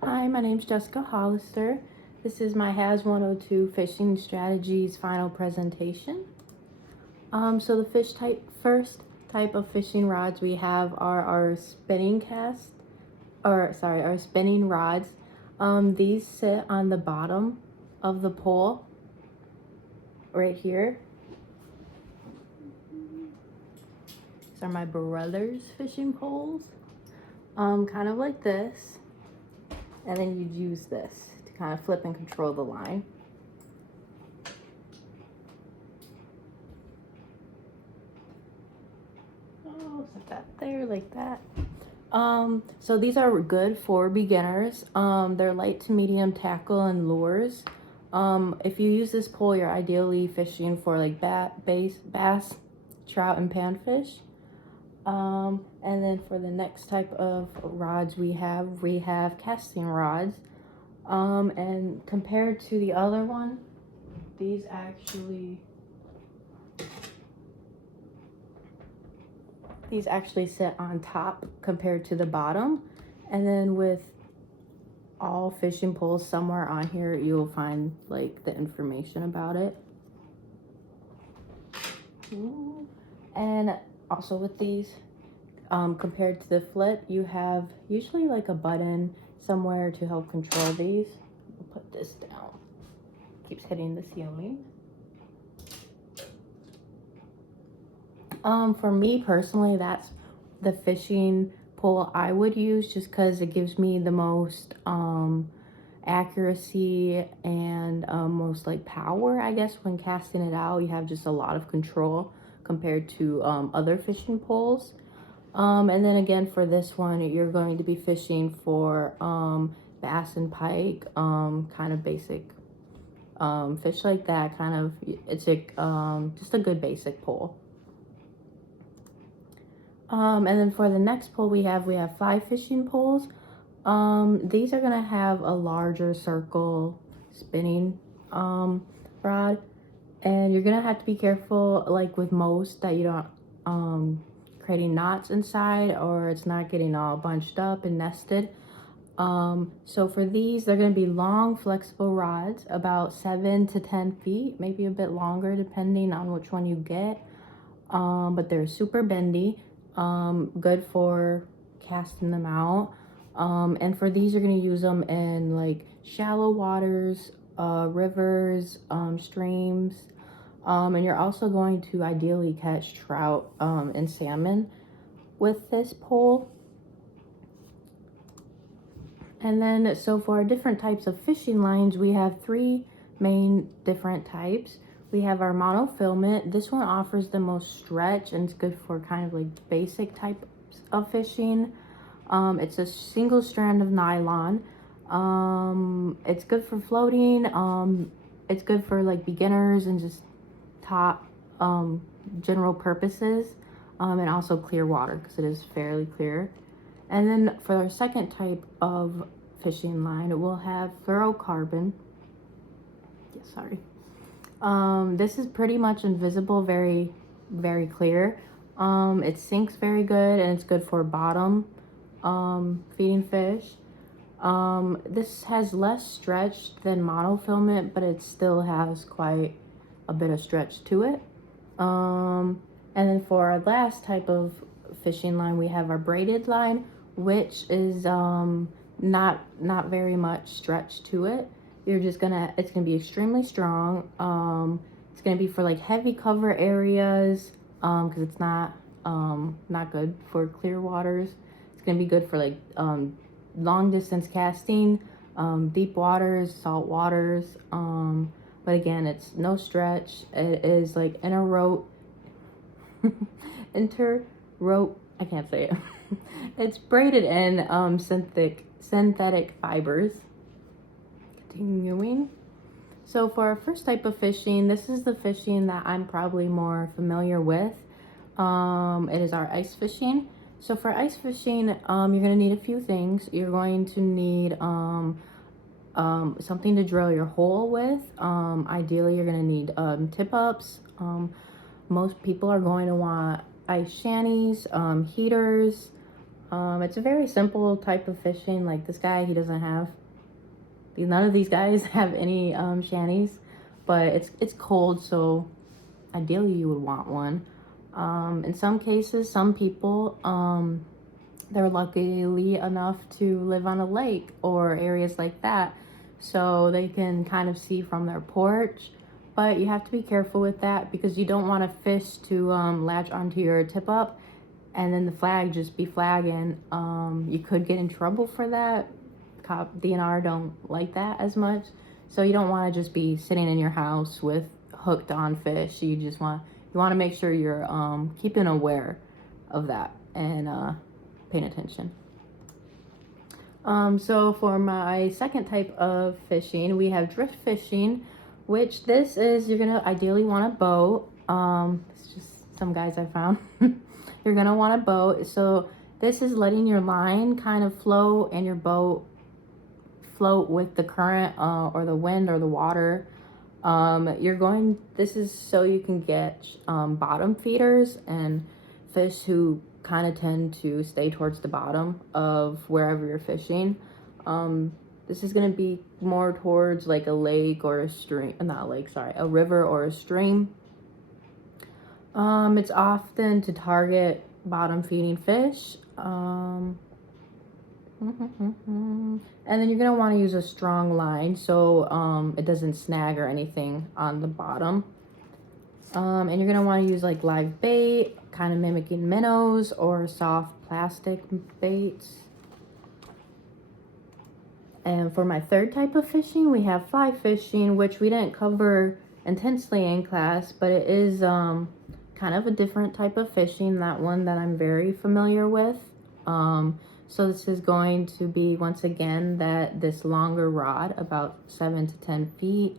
Hi, my name's Jessica Hollister. This is my HAS 102 Fishing Strategies final presentation. So the first type of fishing rods we have are our our spinning rods. These sit on the bottom of the pole right here. These are my brother's fishing poles. Kind of like this. And then you'd use this to kind of flip and control the line. Set that there like that. So these are good for beginners. They're light to medium tackle and lures. If you use this pole, you're ideally fishing for like bass, trout, and panfish. And then for the next type of rods we have casting rods. And compared to the other one, these actually sit on top compared to the bottom. And then with all fishing poles, somewhere on here you'll find like the information about it. And also with these, compared to the flip, you have usually like a button somewhere to help control these. I'll put this down. Keeps hitting the ceiling. For me personally, that's the fishing pole I would use, just because it gives me the most accuracy and most like power, I guess. When casting it out, you have just a lot of control compared to other fishing poles. And then again, for this one, you're going to be fishing for bass and pike, kind of basic fish like that. Kind of, it's like just a good basic pole. And then for the next pole we have 5 fishing poles. These are gonna have a larger circle spinning rod, and you're gonna have to be careful, like with most, that you don't creating knots inside, or it's not getting all bunched up and nested. So for these, they're gonna be long, flexible rods, about 7 to 10 feet, maybe a bit longer depending on which one you get. But they're super bendy. Good for casting them out. And for these, you're going to use them in like shallow waters, rivers, streams. And you're also going to ideally catch trout and salmon with this pole. And then, so for our different types of fishing lines, we have 3 main different types. We have our monofilament. This one offers the most stretch and it's good for kind of like basic types of fishing. It's a single strand of nylon. It's good for floating. It's good for like beginners and just top general purposes. And also clear water, because it is fairly clear. And then for our second type of fishing line, we'll have fluorocarbon. Sorry. This is pretty much invisible, very, very clear. It sinks very good, and it's good for bottom feeding fish. This has less stretch than monofilament, but it still has quite a bit of stretch to it. And then for our last type of fishing line, we have our braided line, which is not very much stretch to it. It's gonna be extremely strong. It's gonna be for like heavy cover areas, because it's not good for clear waters. It's gonna be good for like long distance casting, deep waters, salt waters. But again, it's no stretch. It is like I can't say it. It's braided in synthetic fibers. Continuing. So for our first type of fishing, this is the fishing that I'm probably more familiar with. It is our ice fishing. So for ice fishing, you're gonna need a few things. You're going to need something to drill your hole with. Ideally, you're gonna need tip ups. Most people are going to want ice shanties, heaters, It's a very simple type of fishing. Like this guy, he doesn't have, none of these guys have any shanties, but it's cold, so ideally you would want one. In some cases, some people, they're luckily enough to live on a lake or areas like that, so they can kind of see from their porch. But you have to be careful with that because you don't want a fish to latch onto your tip up and then the flag just be flagging. You could get in trouble for that. DNR don't like that as much, so you don't want to just be sitting in your house with hooked on fish. You want to make sure you're keeping aware of that and paying attention. So for my second type of fishing, we have drift fishing, which this is, you're gonna ideally want a boat. It's just some guys I found. You're gonna want a boat. So this is letting your line kind of float and your boat float with the current or the wind or the water. This is so you can get bottom feeders and fish who kind of tend to stay towards the bottom of wherever you're fishing. This is going to be more towards like a lake or a stream, not a lake, sorry, a river or a stream. It's often to target bottom feeding fish. And then you're going to want to use a strong line so it doesn't snag or anything on the bottom. And you're going to want to use like live bait, kind of mimicking minnows or soft plastic baits. And for my third type of fishing, we have fly fishing, which we didn't cover intensely in class, but it is kind of a different type of fishing, that one that I'm very familiar with. So this is going to be, once again, this longer rod, about 7 to 10 feet.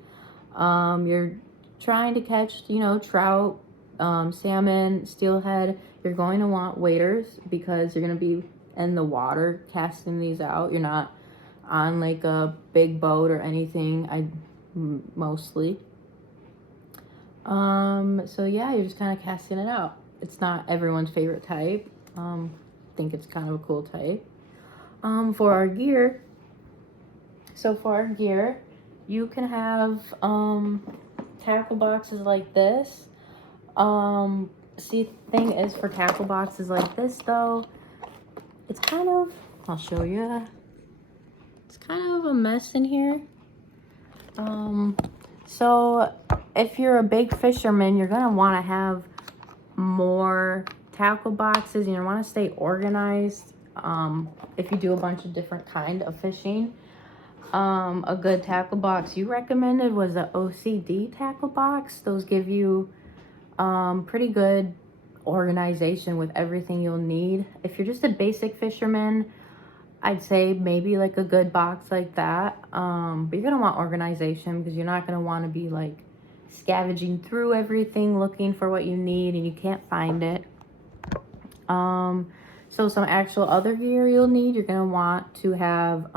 You're trying to catch, trout, salmon, steelhead. You're going to want waders because you're going to be in the water casting these out. You're not on like a big boat or anything, mostly. So yeah, you're just kind of casting it out. It's not everyone's favorite type. Think it's kind of a cool type. For our gear, you can have tackle boxes like this. Thing is, for tackle boxes like this though, it's kind of, I'll show you, it's kind of a mess in here. So if you're a big fisherman, you're gonna want to have more tackle boxes and you want to stay organized. If you do a bunch of different kind of fishing, a good tackle box you recommended was the OCD tackle box. Those give you pretty good organization with everything you'll need. If you're just a basic fisherman, I'd say maybe like a good box like that. But you're gonna want organization because you're not gonna want to be like scavenging through everything looking for what you need and you can't find it. So some actual other gear you'll need, you're gonna want to have,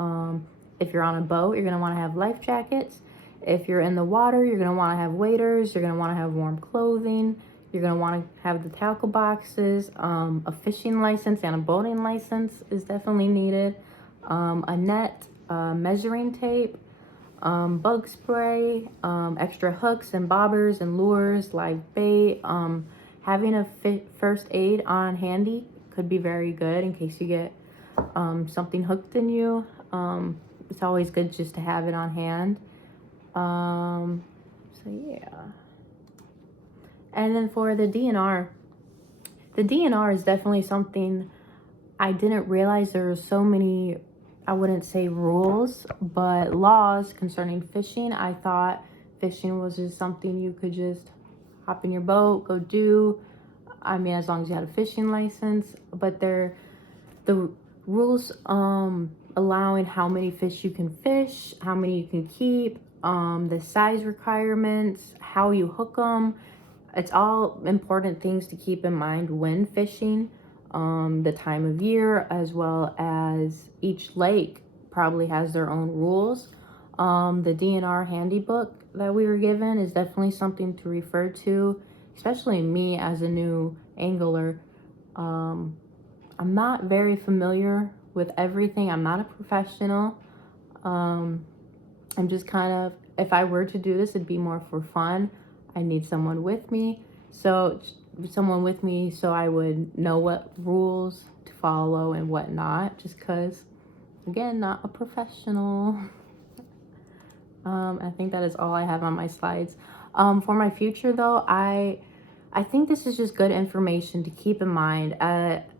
if you're on a boat, you're gonna want to have life jackets. If you're in the water, you're gonna want to have waders. You're gonna want to have warm clothing. You're gonna want to have the tackle boxes. A fishing license and a boating license is definitely needed. A net, measuring tape, bug spray, extra hooks and bobbers and lures, live bait. Having a first aid on handy could be very good in case you get something hooked in you. It's always good just to have it on hand. So yeah. And then for the DNR is definitely something I didn't realize there were so many, I wouldn't say rules, but laws concerning fishing. I thought fishing was just something you could just hop in your boat, go do. I mean, as long as you had a fishing license. But the rules allowing how many fish you can fish, how many you can keep, the size requirements, how you hook them. It's all important things to keep in mind when fishing. The time of year, as well as each lake probably has their own rules. The DNR handy book that we were given is definitely something to refer to, especially me as a new angler. I'm I'm not very familiar with everything. I'm not a professional. I'm just kind of, if I were to do this, it'd be more for fun. I need someone with me. So someone with me so I would know what rules to follow and what not, just because, again, not a professional. I think that is all I have on my slides. For my future though, I think this is just good information to keep in mind.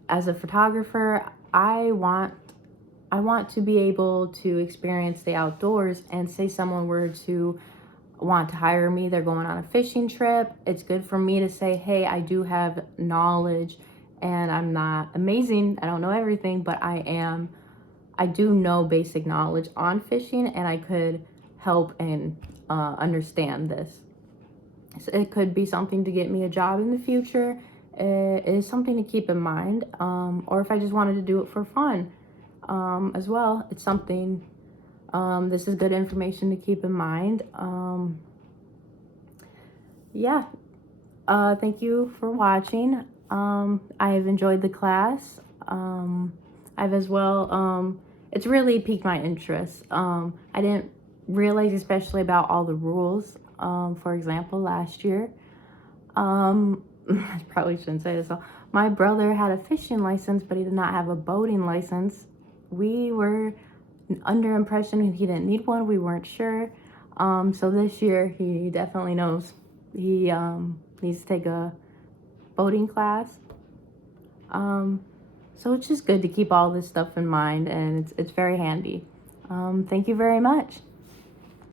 As a photographer, I want to be able to experience the outdoors, and say someone were to want to hire me, they're going on a fishing trip. It's good for me to say, hey, I do have knowledge and I'm not amazing. I don't know everything, but I do know basic knowledge on fishing, and I could help and understand this. So it could be something to get me a job in the future. It is something to keep in mind. Or if I just wanted to do it for fun as well, it's something, this is good information to keep in mind. Yeah, thank you for watching. I have enjoyed the class. I've as well, it's really piqued my interest. I didn't realize especially about all the rules. For example, last year, I probably shouldn't say this. My brother had a fishing license, but he did not have a boating license. We were under impression he didn't need one. We weren't sure. So this year he definitely knows he needs to take a boating class. So it's just good to keep all this stuff in mind, and it's very handy. Thank you very much.